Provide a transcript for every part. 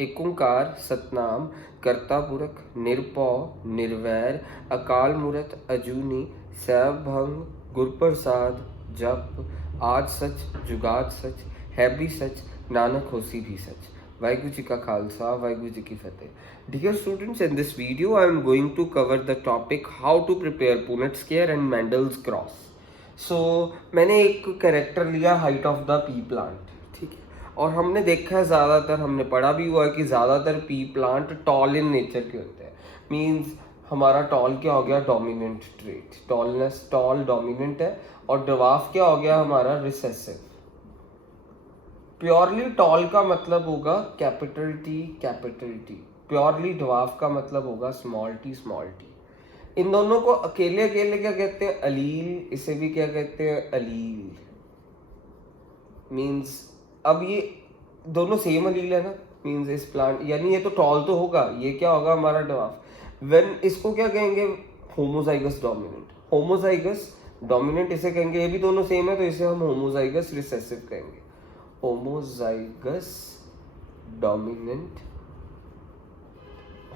एक ओंकार सतनाम कर्ता पुरख निरपौ निर्वैर अकाल मूरत अजूनी सैभंग गुरप्रसाद जप आज सच जुगाद सच है भी सच नानक होसी भी सच। वाहिगुरु जी का खालसा वाहिगुरु जी की फतेह। Dear students, in this video I am going to cover the topic how to prepare Punnett square and Mendel's cross. So मैंने एक कैरेक्टर लिया height of the P plant, ठीक है, और हमने देखा है ज़्यादातर, हमने पढ़ा भी हुआ है कि ज़्यादातर pea plant tall in nature के होते हैं। मीन्स हमारा टॉल क्या हो गया, dominant trait, tallness, tall dominant है, और ड्वार्फ क्या हो गया हमारा, रिसेसिव। प्योरली टॉल का मतलब होगा capital T capital T, purely dwarf का मतलब होगा स्मॉल टी स्मॉल टी। इन दोनों को अकेले अकेले क्या कहते हैं, अलील, इसे भी क्या कहते हैं, अलील। मीन्स अब ये दोनों सेम अलील है ना, मीन्स इस प्लांट, यानी ये तो टॉल तो होगा, ये क्या होगा हमारा ड्वार्फ। व्हेन इसको क्या कहेंगे, होमोजाइगस डोमिनेंट, होमोजाइगस डोमिनेंट इसे कहेंगे, ये भी दोनों सेम है तो इसे हम होमोजाइगस रिसेसिव कहेंगे। homozygous dominant,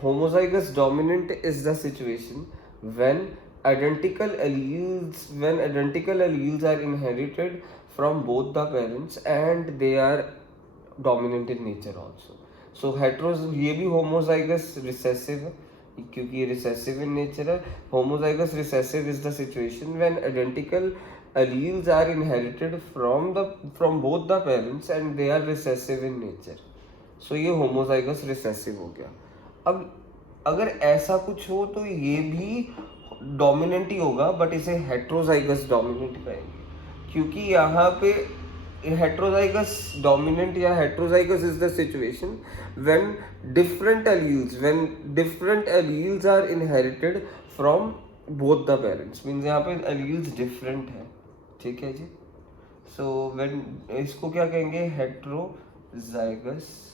homozygous dominant is the situation when identical alleles are inherited from both the parents and they are dominant in nature also. So heteros ये भी homozygous recessive है क्योंकि ये recessive in nature है। homozygous recessive is the situation when identical alleles are inherited from both the parents and they are recessive in nature. So ये homozygous recessive हो गया। अब अगर ऐसा कुछ हो तो ये भी डोमिनेंट ही होगा, बट इसे हेट्रोजाइगस डोमिनेंट कहेंगे, क्योंकि यहाँ पे हेट्रोजाइगस डोमिनेंट या heterozygous is the situation when different alleles are inherited from both the parents. Means यहाँ पे एलील्स डिफरेंट है, ठीक है जी। सो व्हेन इसको क्या कहेंगे, heterozygous.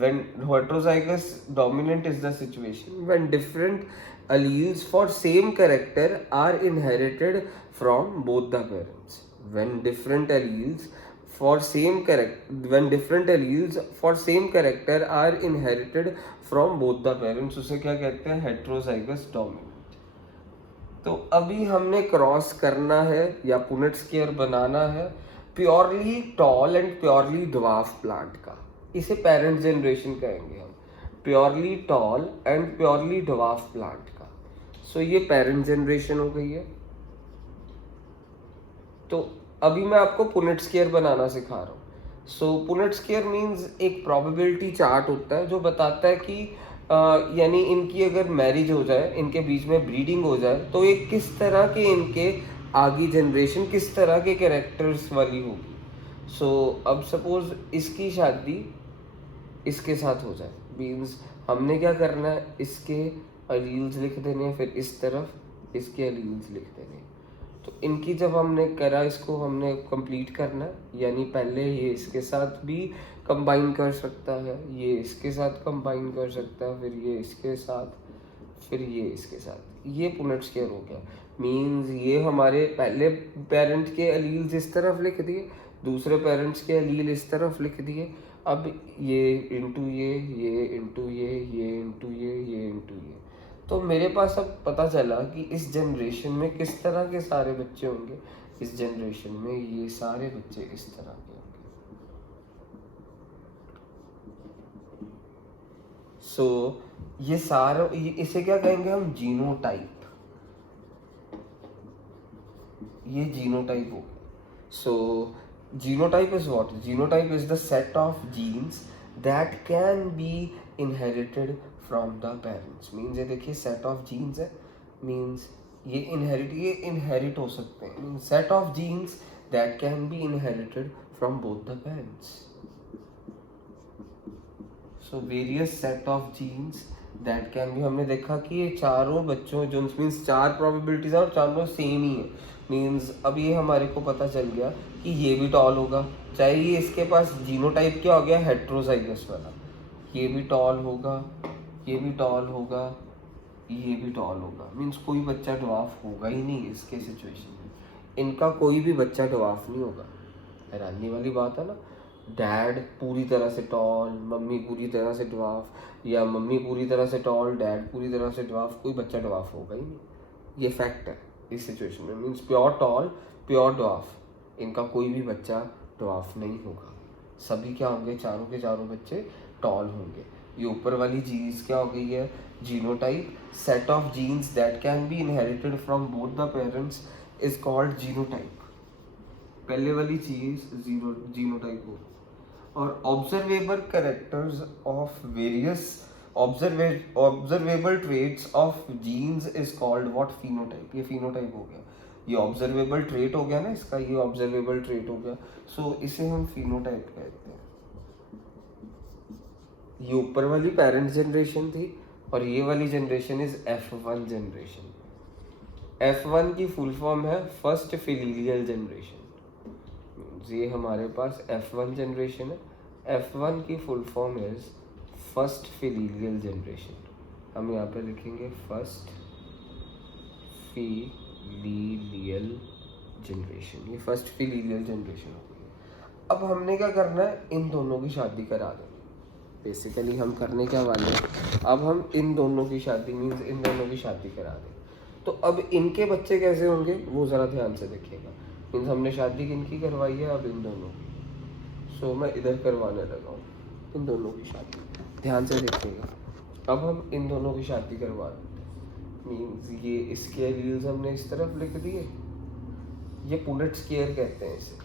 When heterozygous dominant is the situation when different alleles for same character are inherited from both the parents. When different alleles for same character are inherited from both the parents, उसे क्या कहते हैं, heterozygous dominant। तो अभी हमने cross करना है या पुनेट स्क्वायर बनाना है purely tall and purely dwarf plant का, इसे पेरेंट जनरेशन कहेंगे हम, purely tall and purely dwarf plant का। सो ये पेरेंट जनरेशन हो गई है। तो अभी मैं आपको पुनेट स्क्वायर बनाना सिखा रहा हूँ। सो पुनेट स्क्वायर मीन्स एक प्रोबेबिलिटी चार्ट होता है जो बताता है कि यानी इनकी अगर मैरिज हो जाए, इनके बीच में ब्रीडिंग हो जाए, तो ये किस तरह के इनके आगे जनरेशन किस तरह के कैरेक्टर्स वाली होगी। सो अब सपोज इसकी शादी इसके साथ हो जाए, मीन्स हमने क्या करना है, इसके अलील्स लिख देने, फिर इस तरफ इसके अलील्स लिख देने। तो इनकी जब हमने करा, इसको हमने कंप्लीट करना है, यानी पहले ये इसके साथ भी कंबाइन कर सकता है, ये इसके साथ कंबाइन कर सकता है, फिर ये इसके साथ, फिर ये इसके साथ। ये पुनेट स्क्वायर हो गया। मीन्स ये हमारे पहले पेरेंट के अलील्स इस तरफ लिख दिए, दूसरे पेरेंट्स के अलील इस तरफ लिख दिए। अब ये इंटू ये इंटू ये इंटू ये इंटू ये। तो मेरे पास अब पता चला कि इस जनरेशन में किस तरह के सारे बच्चे होंगे। इस जनरेशन में ये सारे बच्चे इस तरह के होंगे। सो ये सारा, इसे क्या कहेंगे हम, जीनोटाइप। ये जीनोटाइप हो गया। सो genotype is what? Genotype is the set of genes that can be inherited from the parents. Means ये देखिए set of genes है, means ये inherit हो सकते हैं। Means set of genes that can be inherited from both the parents. So various set of genes that can be, हमने देखा कि ये चारों बच्चों जो मीन्स चार प्रोबेबिलिटीज है और चारों सेम ही है। मीन्स अब ये हमारे को पता चल गया कि ये भी टॉल होगा, चाहे ये इसके पास जीनोटाइप क्या हो गया, हेट्रोजाइगस वाला, ये भी टॉल होगा, ये भी टॉल होगा, ये भी टॉल होगा। मीन्स कोई बच्चा ड्वार्फ होगा ही नहीं इसके सिचुएशन में, इनका कोई भी बच्चा ड्वार्फ नहीं होगा। हैरानी वाली बात है ना। डैड पूरी तरह से टॉल, मम्मी पूरी तरह से ड्वार्फ, या मम्मी पूरी तरह से टॉल, डैड पूरी तरह से ड्वार्फ, कोई बच्चा ड्वार्फ होगा ही नहीं। ये फैक्ट है इस सिचुएशन में। Means pure tall, pure dwarf, इनका कोई भी बच्चा ड्वार्फ नहीं होगा। सभी क्या होंगे, चारों के चारों बच्चे टॉल होंगे। ये ऊपर वाली चीज़ क्या हो गई है, genotype. Set of genes that can be inherited from both the parents is called genotype. पहले वाली चीज़ जीनोटाइप हो। और observable characters of various observable traits of genes is called what, phenotype. ये फिनोटाइप हो गया, ये ऑब्जर्वेबल ट्रेट हो गया ना इसका, ये ऑब्जर्वेबल ट्रेट हो गया। सो इसे हम फिनोटाइप कहते हैं। ये ऊपर वाली पेरेंट जनरेशन थी और ये वाली generation is F1 generation. F1 की फुल फॉर्म है फर्स्ट फिलियल जनरेशन। ये हमारे पास F1 जनरेशन है। F1 की full form is first filial generation. हम यहाँ पे लिखेंगे फर्स्ट फिलियल जनरेशन। ये फर्स्ट फिलियल जनरेशन हो गई। अब हमने क्या करना है, इन दोनों की शादी करा देनी। बेसिकली हम करने क्या वाले हैं, अब हम इन दोनों की शादी, मीन्स इन दोनों की शादी करा दें। तो अब इनके बच्चे कैसे होंगे वो ज़रा ध्यान से देखिएगा। मीन्स हमने शादी किनकी करवाई है, अब इन दोनों की। सो मैं इधर करवाने लगा हूँ इन दोनों की शादी, ध्यान से देखिएगा। अब हम इन दोनों की शादी करवा देते हैं। मीन्स ये इसके एलील्स हमने इस तरफ लिख दिए, ये पुनेट स्क्वायर कहते हैं इसे।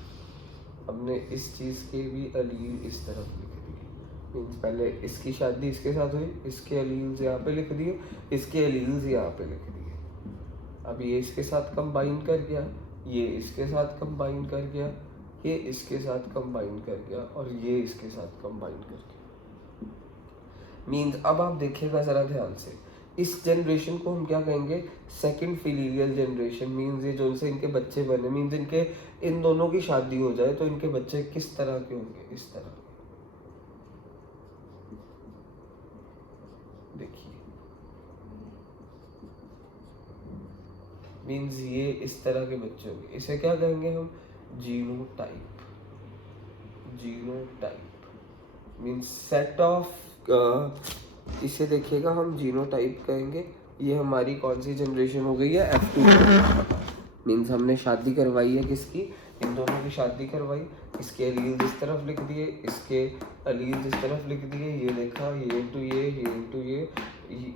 हमने इस चीज़ के भी एलील इस तरफ लिख दिए। मीन्स पहले इसकी शादी इसके साथ हुई, इसके एलील्स यहाँ पे लिख दिए, इसके एलील्स यहाँ पे लिख दिए। अब ये इसके साथ कंबाइन कर गया, ये इसके साथ कंबाइन कर गया, ये इसके साथ कंबाइन कर गया, और ये इसके साथ कंबाइन कर गया। मीन्स अब आप देखिएगा ज़रा ध्यान से, इस जनरेशन को हम क्या कहेंगे, सेकंड फिलियल जनरेशन। मीन्स ये जो इनसे इनके बच्चे बने, मीन्स इनके इन दोनों की शादी हो जाए तो इनके बच्चे किस तरह के होंगे, इस तरह के। देखिए मीन्स ये इस तरह के बच्चे होंगे। इसे क्या कहेंगे हम, genotype. Genotype means set of, इसे देखिएगा हम जीनोटाइप कहेंगे। ये हमारी कौन सी जनरेशन हो गई है, F2। मीन्स हमने शादी करवाई है किसकी, इन दोनों की शादी करवाई। इसके एलील्स इस तरफ लिख दिए, इसके एलील्स इस तरफ लिख दिए, ये देखा, ये इंटू ये इंटू ये,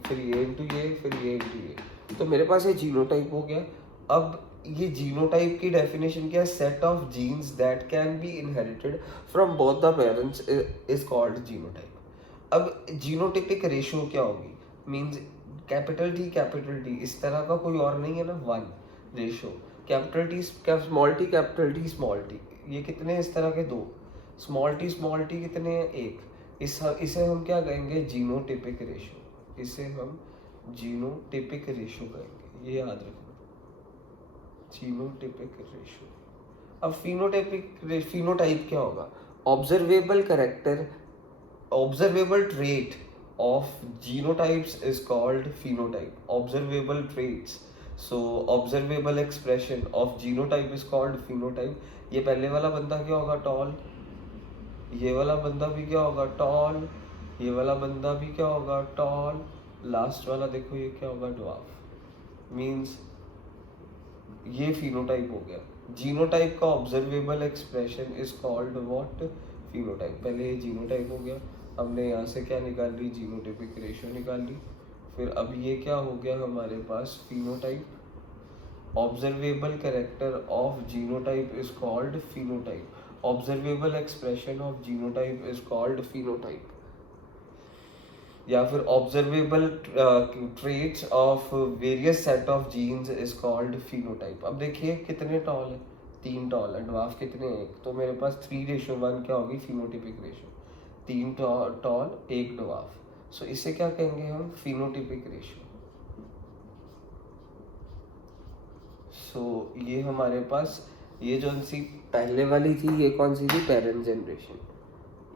फिर ये इंटू ये, फिर ये इंटू ये। तो मेरे पास ये जीनोटाइप हो गया। अब ये जीनोटाइप की डेफिनेशन क्या है, set of genes that can be inherited from both the parents is called genotype. अब जीनोटिपिक रेशियो क्या होगी, मीन्स कैपिटल टी इस तरह का कोई और नहीं है ना, 1 ratio. Capital T small T, capital T small T, ये कितने हैं इस तरह के, 2। स्मॉल टी कितने हैं, 1। इसे हम क्या कहेंगे, जीनोटिपिक रेशियो। इसे हम जीनोटिपिक रेशियो कहेंगे, ये याद रखना, जीनोटिपिक रेशियो। अब फिनोटाइप क्या होगा, observable character, observable trait of genotypes is called phenotype. Observable traits, so observable expression of genotype is called phenotype. ये पहले वाला बंदा क्या होगा, टॉल। ये वाला बंदा भी क्या होगा, टॉल। ये वाला बंदा भी क्या होगा, टॉल। लास्ट वाला देखो ये क्या होगा, ड्वार्फ। मीन्स ये फिनोटाइप हो गया। जीनोटाइप का observable expression is called what, phenotype. पहले ये जीनोटाइप हो गया, हमने यहाँ से क्या निकाल ली, जीनोटिपिक रेशियो निकाल ली। फिर अब ये क्या हो गया हमारे पास, phenotype. Observable character of genotype is called phenotype. Observable expression of genotype is called phenotype. या फिर observable traits of various set of genes is called phenotype. अब देखिए कितने टॉल है, 3 टॉल है, ड्वार्फ कितने हैं, 1। तो मेरे पास 3:1 क्या होगी, phenotypic ratio. 3 tall 1 dwarf. So इसे क्या कहेंगे हम, फिनोटिपिक रेशियो। सो ये हमारे पास, ये जो सी पहले वाली थी, ये कौन सी थी, पेरेंट जनरेशन।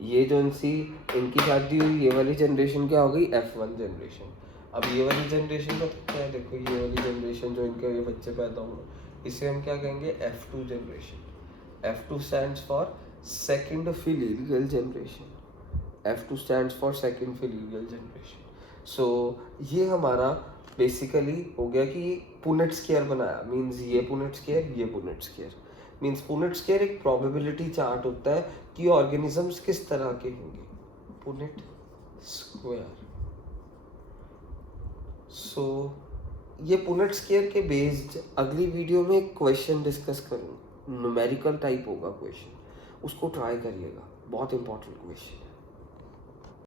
ये जो सी इनकी शादी हुई, ये वाली जनरेशन क्या हो गई, F1 जनरेशन। अब ये वाली जनरेशन का क्या है, देखो ये वाली जनरेशन जो इनके ये बच्चे पैदा हुए, इसे हम क्या कहेंगे, F2 generation. F2 stands for second filial generation. F2 stands for second filial generation. So ये हमारा बेसिकली हो गया कि पुनेट स्केयर बनाया, मीन्स ये पुनेट स्केयर, ये Punnett square. Means Punnett square एक प्रोबेबिलिटी चार्ट होता है कि ऑर्गेनिजम्स किस तरह के होंगे। Punnett square. सो ये पुनेट स्केयर के बेस्ड अगली वीडियो में एक क्वेश्चन डिस्कस करूँगा, न्यूमेरिकल टाइप होगा क्वेश्चन, उसको ट्राई करिएगा, बहुत इंपॉर्टेंट क्वेश्चन है।